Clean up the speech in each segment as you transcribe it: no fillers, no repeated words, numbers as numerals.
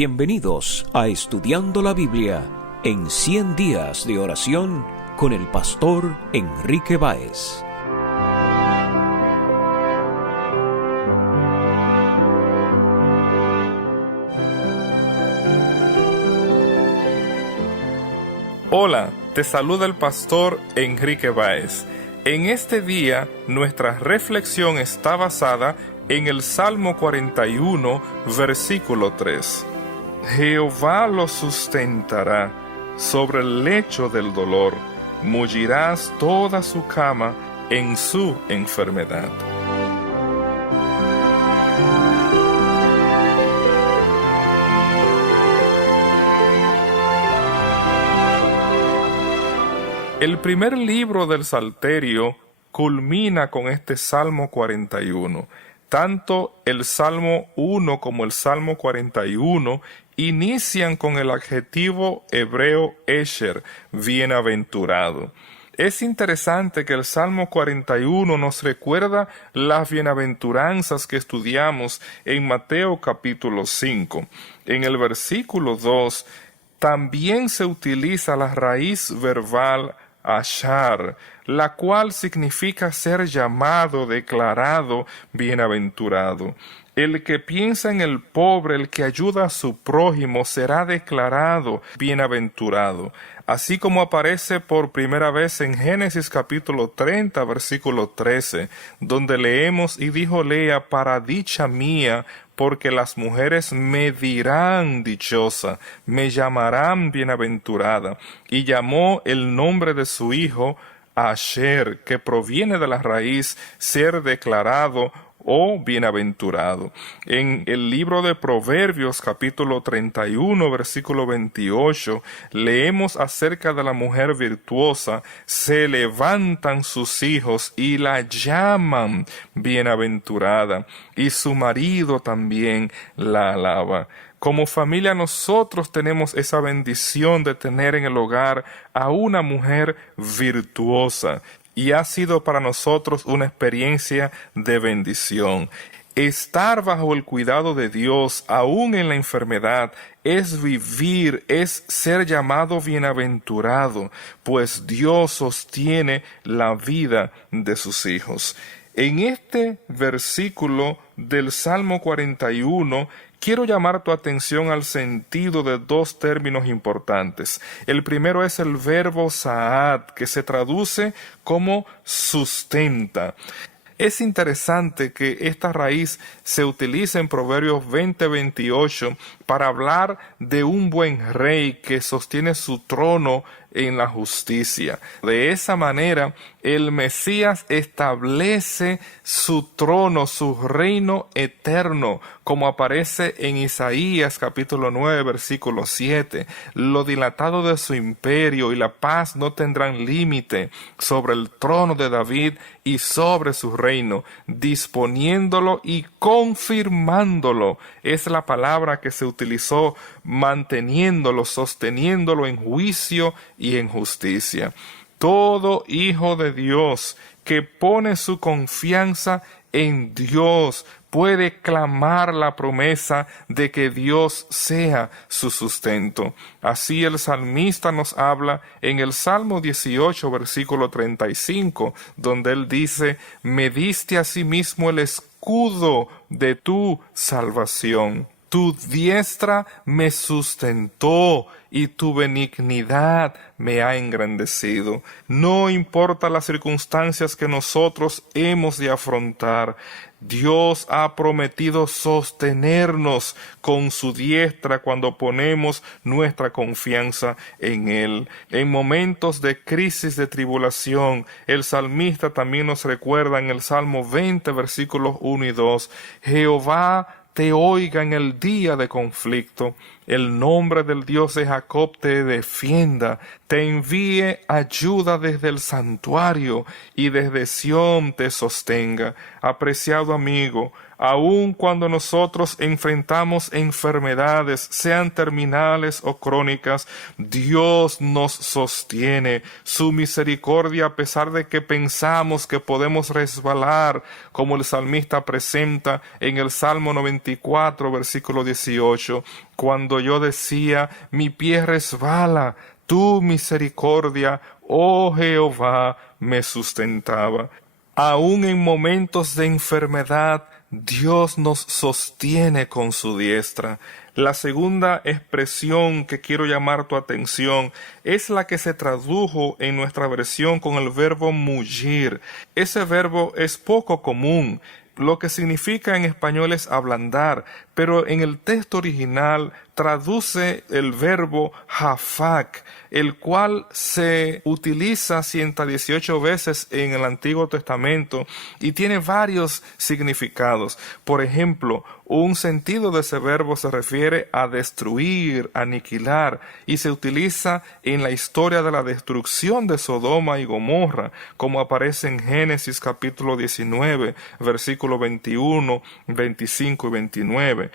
Bienvenidos a Estudiando la Biblia en 100 días de oración con el pastor Enrique Báez. Hola, te saluda el pastor Enrique Báez. En este día, nuestra reflexión está basada en el Salmo 41, versículo 3. Jehová lo sustentará sobre el lecho del dolor, mullirás toda su cama en su enfermedad. El primer libro del Salterio culmina con este Salmo 41. Tanto el Salmo 1 como el Salmo 41 inician con el adjetivo hebreo esher, bienaventurado. Es interesante que el Salmo 41 nos recuerda las bienaventuranzas que estudiamos en Mateo capítulo 5. En el versículo 2 también se utiliza la raíz verbal ashar, la cual significa ser llamado, declarado, bienaventurado. El que piensa en el pobre, el que ayuda a su prójimo, será declarado bienaventurado. Así como aparece por primera vez en Génesis capítulo 30, versículo 13, donde leemos: y dijo Lea, para dicha mía, porque las mujeres me dirán dichosa, me llamarán bienaventurada. Y llamó el nombre de su hijo Asher, que proviene de la raíz ser declarado o bienaventurado. En el libro de Proverbios capítulo 31 versículo 28 leemos acerca de la mujer virtuosa: se levantan sus hijos y la llaman bienaventurada, y su marido también la alaba. Como familia nosotros tenemos esa bendición de tener en el hogar a una mujer virtuosa, y ha sido para nosotros una experiencia de bendición. Estar bajo el cuidado de Dios, aún en la enfermedad, es vivir, es ser llamado bienaventurado, pues Dios sostiene la vida de sus hijos. En este versículo del Salmo 41, quiero llamar tu atención al sentido de dos términos importantes. El primero es el verbo saad, que se traduce como sustenta. Es interesante que esta raíz se utilice en Proverbios 20-28 para hablar de un buen rey que sostiene su trono en la justicia. De esa manera, el Mesías establece su trono, su reino eterno, como aparece en Isaías capítulo 9, versículo 7. Lo dilatado de su imperio y la paz no tendrán límite sobre el trono de David y sobre su reino, disponiéndolo y confirmándolo. Es la palabra que se utilizó, manteniéndolo, sosteniéndolo en juicio y en justicia. Todo hijo de Dios que pone su confianza en Dios puede clamar la promesa de que Dios sea su sustento. Así el salmista nos habla en el Salmo 18, versículo 35, donde él dice: me diste asimismo el escudo de tu salvación. Tu diestra me sustentó y tu benignidad me ha engrandecido. No importa las circunstancias que nosotros hemos de afrontar, Dios ha prometido sostenernos con su diestra cuando ponemos nuestra confianza en Él. En momentos de crisis, de tribulación, el salmista también nos recuerda en el Salmo 20, versículos 1 y 2, Jehová te oiga en el día de conflicto, el nombre del Dios de Jacob te defienda, te envíe ayuda desde el santuario y desde Sión te sostenga. Apreciado amigo, aun cuando nosotros enfrentamos enfermedades, sean terminales o crónicas, Dios nos sostiene. Su misericordia, a pesar de que pensamos que podemos resbalar, como el salmista presenta en el Salmo 94, versículo 18, cuando yo decía, mi pie resbala, tu misericordia, oh Jehová, me sustentaba. Aún en momentos de enfermedad, Dios nos sostiene con su diestra. La segunda expresión que quiero llamar tu atención es la que se tradujo en nuestra versión con el verbo mullir. Ese verbo es poco común. Lo que significa en español es ablandar, pero en el texto original traduce el verbo hafak, el cual se utiliza 118 veces en el Antiguo Testamento y tiene varios significados. Por ejemplo, un sentido de ese verbo se refiere a destruir, aniquilar, y se utiliza en la historia de la destrucción de Sodoma y Gomorra, como aparece en Génesis capítulo 19, versículos 21, 25 y 29.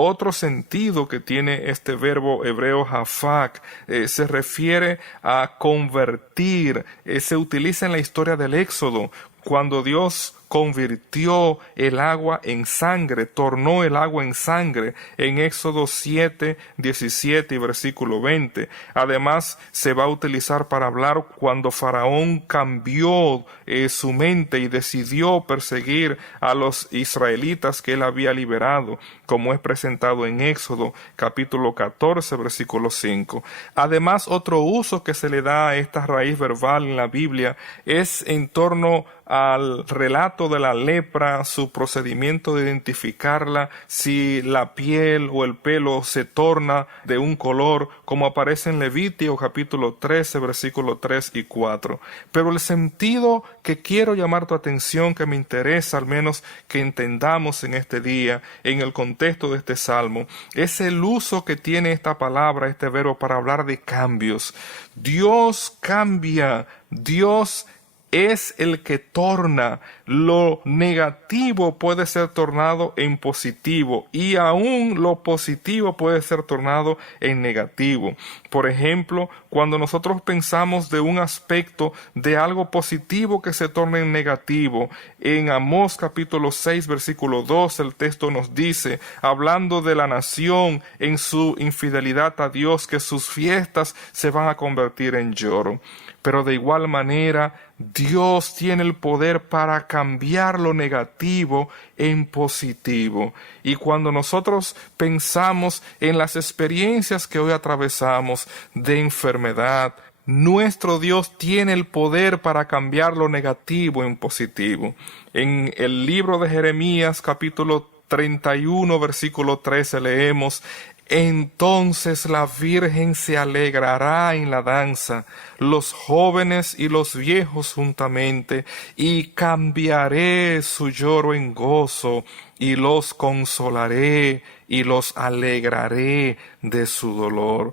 Otro sentido que tiene este verbo hebreo hafak se refiere a convertir. Se utiliza en la historia del Éxodo, cuando Dios convirtió el agua en sangre, tornó el agua en sangre en Éxodo 7, 17 y versículo 20. Además, se va a utilizar para hablar cuando Faraón cambió su mente y decidió perseguir a los israelitas que él había liberado, como es presentado en Éxodo capítulo 14, versículo 5. Además, otro uso que se le da a esta raíz verbal en la Biblia es en torno al relato de la lepra, su procedimiento de identificarla, si la piel o el pelo se torna de un color, como aparece en Levítico capítulo 13, versículos 3 y 4. Pero el sentido que quiero llamar tu atención, que me interesa al menos que entendamos en este día, en el contexto de este salmo, es el uso que tiene esta palabra, este verbo, para hablar de cambios. Dios cambia, Dios es el que torna. Lo negativo puede ser tornado en positivo y aún lo positivo puede ser tornado en negativo. Por ejemplo, cuando nosotros pensamos de un aspecto de algo positivo que se torna en negativo, en Amós capítulo 6 versículo 2 el texto nos dice, hablando de la nación en su infidelidad a Dios, que sus fiestas se van a convertir en lloro. Pero de igual manera, Dios tiene el poder para cambiar lo negativo en positivo. Y cuando nosotros pensamos en las experiencias que hoy atravesamos de enfermedad, nuestro Dios tiene el poder para cambiar lo negativo en positivo. En el libro de Jeremías, capítulo 31, versículo 13, leemos: entonces la Virgen se alegrará en la danza, los jóvenes y los viejos juntamente, y cambiaré su lloro en gozo, y los consolaré, y los alegraré de su dolor.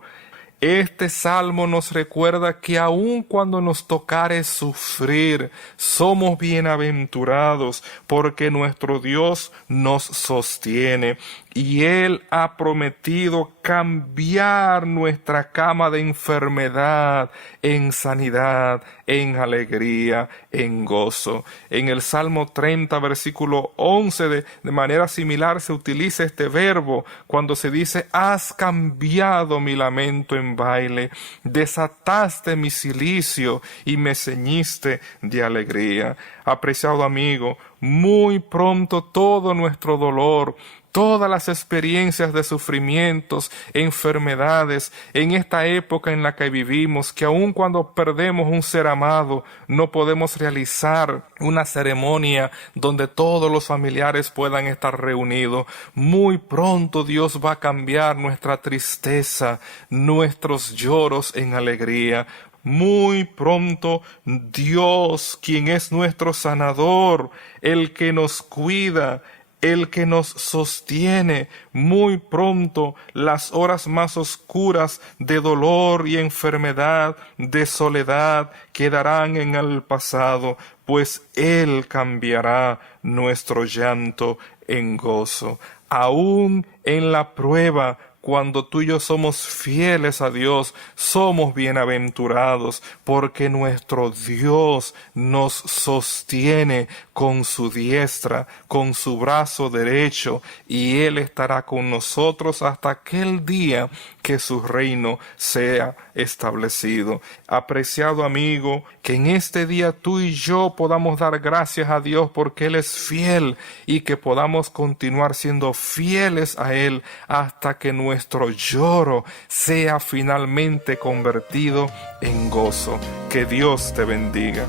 Este salmo nos recuerda que aun cuando nos tocare sufrir, somos bienaventurados porque nuestro Dios nos sostiene y Él ha prometido cambiar nuestra cama de enfermedad en sanidad, en alegría, en gozo. En el Salmo 30, versículo 11, de manera similar se utiliza este verbo cuando se dice: has cambiado mi lamento en baile, desataste mi cilicio y me ceñiste de alegría. Apreciado amigo, muy pronto todo nuestro dolor, todas las experiencias de sufrimientos, enfermedades, en esta época en la que vivimos, que aun cuando perdemos un ser amado, no podemos realizar una ceremonia donde todos los familiares puedan estar reunidos. Muy pronto Dios va a cambiar nuestra tristeza, nuestros lloros en alegría. Muy pronto Dios, quien es nuestro sanador, el que nos cuida, el que nos sostiene, muy pronto las horas más oscuras de dolor y enfermedad, de soledad, quedarán en el pasado, pues Él cambiará nuestro llanto en gozo. Aún en la prueba, cuando tú y yo somos fieles a Dios, somos bienaventurados, porque nuestro Dios nos sostiene con su diestra, con su brazo derecho, y Él estará con nosotros hasta aquel día que su reino sea establecido. Apreciado amigo, que en este día tú y yo podamos dar gracias a Dios porque Él es fiel, y que podamos continuar siendo fieles a Él hasta que nuestro lloro sea finalmente convertido en gozo. Que Dios te bendiga.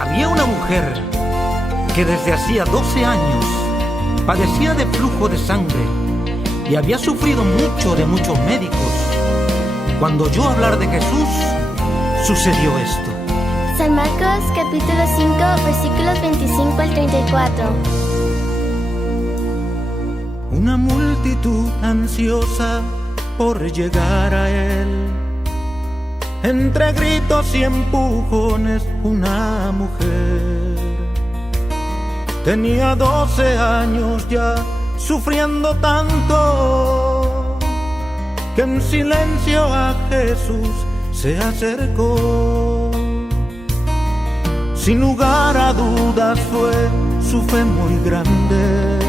Había una mujer que desde hacía 12 años padecía de flujo de sangre y había sufrido mucho de muchos médicos. Cuando oyó hablar de Jesús, sucedió esto. San Marcos capítulo 5 versículos 25 al 34. Una multitud ansiosa por llegar a Él. Entre gritos y empujones, una mujer tenía 12 años ya, sufriendo tanto, que en silencio a Jesús se acercó. Sin lugar a dudas fue su fe muy grande,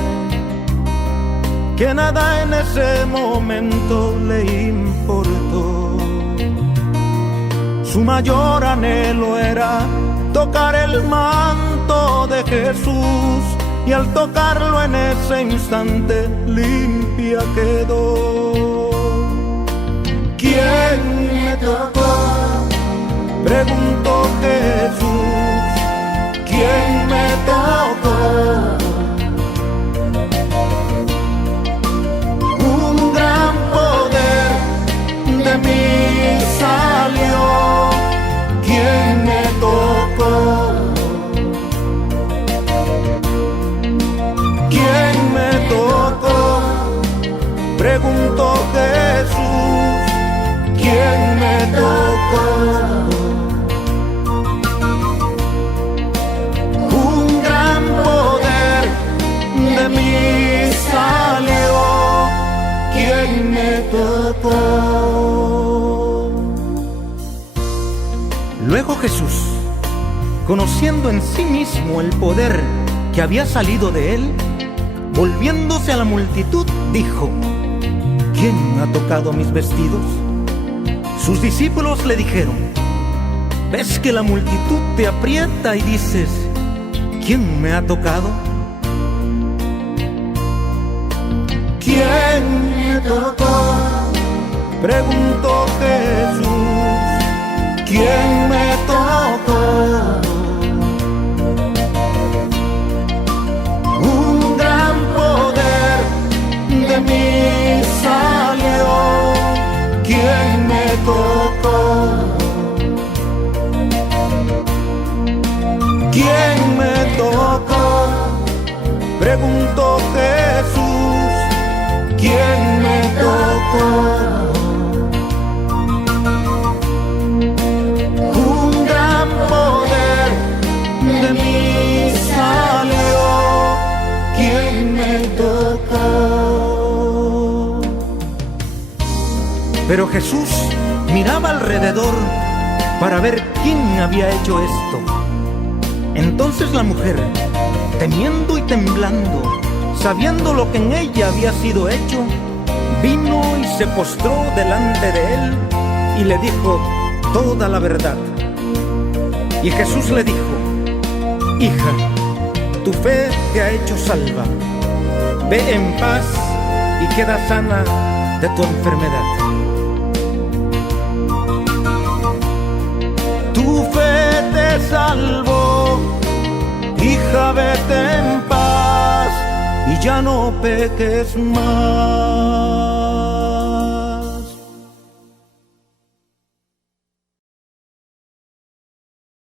que nada en ese momento le importó. Su mayor anhelo era tocar el manto de Jesús, y al tocarlo en ese instante limpia quedó. ¿Quién me tocó?, preguntó Jesús. ¿Quién me tocó? Un gran poder de mí salió. ¿Quién me tocó? ¿Quién me tocó?, preguntó Jesús. ¿Quién me tocó? Un gran poder de mí salió. ¿Quién me tocó? Luego Jesús, conociendo en sí mismo el poder que había salido de él, volviéndose a la multitud, dijo: ¿quién ha tocado mis vestidos? Sus discípulos le dijeron: ¿ves que la multitud te aprieta y dices: ¿quién me ha tocado? ¿Quién me tocó?, preguntó Jesús. ¿Quién me tocó? Un gran poder de mí salió. ¿Quién me tocó? ¿Quién me tocó?, preguntó Jesús. ¿Quién me tocó? Un gran poder de mí salió. ¿Quién me tocó? Pero Jesús miraba alrededor para ver quién había hecho esto. Entonces la mujer, temiendo y temblando, sabiendo lo que en ella había sido hecho, vino y se postró delante de él y le dijo toda la verdad. Y Jesús le dijo: hija, tu fe te ha hecho salva. Ve en paz y queda sana de tu enfermedad. Tu fe te salvó, hija, vete en paz y ya no peques más.